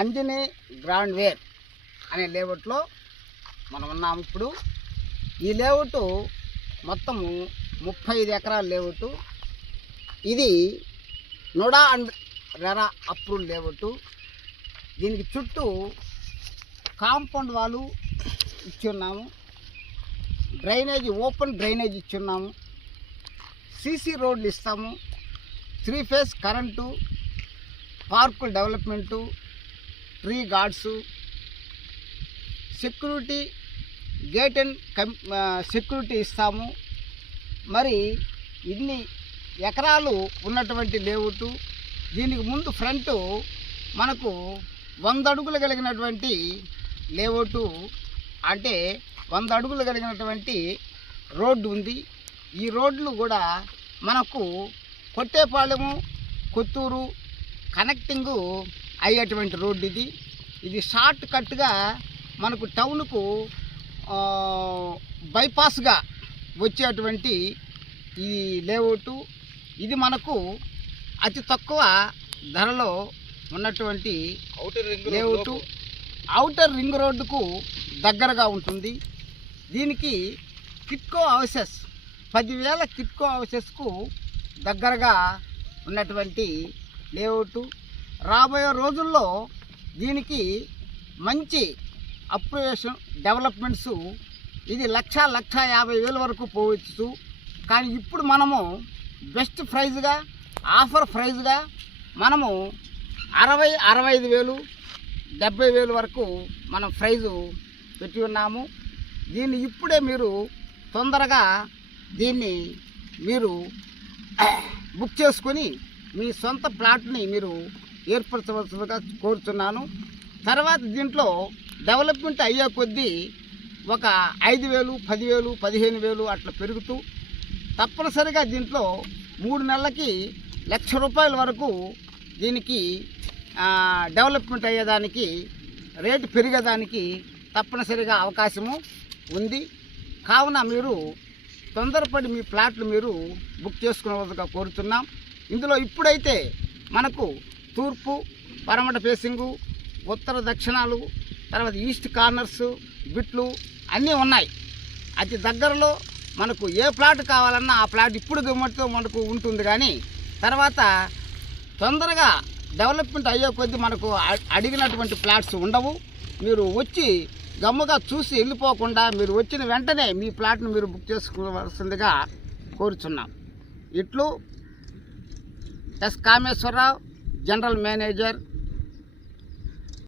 Anjani grand wear అనే లేఅవుట్లో మనం ఉన్నాము. ఇప్పుడు ఈ లేఅవుట్ మొత్తము 35 ఎకరాల లేఅవుట్. ఇది NUDA and RERA approved layout. దీనికి చుట్టూ కాంపౌండ్ వాలు ఇచ్చి ఉన్నాము, డ్రైనేజ్ ఓపెన్ డ్రైనేజ్ ఇచ్చి ఉన్నాము, సీసీ రోడ్లు ఇస్తాము, 3 ఫేజ్ కరెంటు, పార్కుల development, tree guards, security gate and security ఇస్తాము. మరి ఇన్ని ఎకరాలు ఉన్నటువంటి లేఅవుట్. దీనికి ముందు ఫ్రంట్ మనకు 100 అడుగులు కలిగినటువంటి లేఅవుట్, అంటే 100 అడుగులు కలిగినటువంటి రోడ్డు ఉంది. ఈ రోడ్లు కూడా మనకు కొట్టేపాలెము, కొత్తూరు కనెక్టింగు అయ్యేటువంటి రోడ్డు ఇది. ఇది షార్ట్ కట్గా మనకు టౌన్కు బైపాస్గా వచ్చేటువంటి ఈ లేఅవుట్. ఇది మనకు అతి తక్కువ ధరలో ఉన్నటువంటి లేఅవుట్. ఔటర్ రింగ్ రోడ్డుకు దగ్గరగా ఉంటుంది. దీనికి కిట్కో హౌసెస్ 10,000 కిట్కో హౌసెస్కు దగ్గరగా ఉన్నటువంటి లేఅవుట్. రాబోయే రోజుల్లో దీనికి మంచి అప్రూవేషన్ డెవలప్మెంట్స్ ఇది 1,50,000 వరకు పోవచ్చు. కానీ ఇప్పుడు మనము బెస్ట్ ప్రైజ్గా, ఆఫర్ ప్రైజ్గా మనము 60,000, 65,000 వరకు మనం ప్రైజు పెట్టి ఉన్నాము. దీన్ని ఇప్పుడే మీరు తొందరగా దీన్ని మీరు బుక్ చేసుకొని మీ సొంత ప్లాట్ని మీరు ఏర్పరచవలసిందిగా కోరుతున్నాను. తర్వాత దీంట్లో డెవలప్మెంట్ అయ్యే కొద్దీ ఒక 5,000, 10,000, 15,000 అట్లా పెరుగుతూ తప్పనిసరిగా దీంట్లో 3 నెలలకి ₹1,00,000 వరకు దీనికి డెవలప్మెంట్ అయ్యేదానికి, రేటు పెరిగేదానికి తప్పనిసరిగా అవకాశము ఉంది. కావున మీరు తొందరపడి మీ ప్లాట్లు మీరు బుక్ చేసుకునేందుకు కోరుతున్నాం. ఇందులో ఇప్పుడైతే మనకు తూర్పు, పడమట ఫేసింగు, ఉత్తర దక్షిణాలు, తర్వాత ఈస్ట్ కార్నర్స్, బిట్లు అన్నీ ఉన్నాయి. అతి దగ్గరలో మనకు ఏ ప్లాట్ కావాలన్నా ఆ ప్లాట్ ఇప్పుడు గమ్మటితో మనకు ఉంటుంది. కానీ తర్వాత తొందరగా డెవలప్మెంట్ అయ్యే కొద్దీ మనకు అడిగినటువంటి ప్లాట్స్ ఉండవు. మీరు వచ్చి గమ్ముగా చూసి వెళ్ళిపోకుండా మీరు వచ్చిన వెంటనే మీ ప్లాట్ను మీరు బుక్ చేసుకోవాల్సిందిగా కోరుచున్నాం. ఇట్లు ఎస్ కామేశ్వరరావు, జనరల్ మేనేజర్,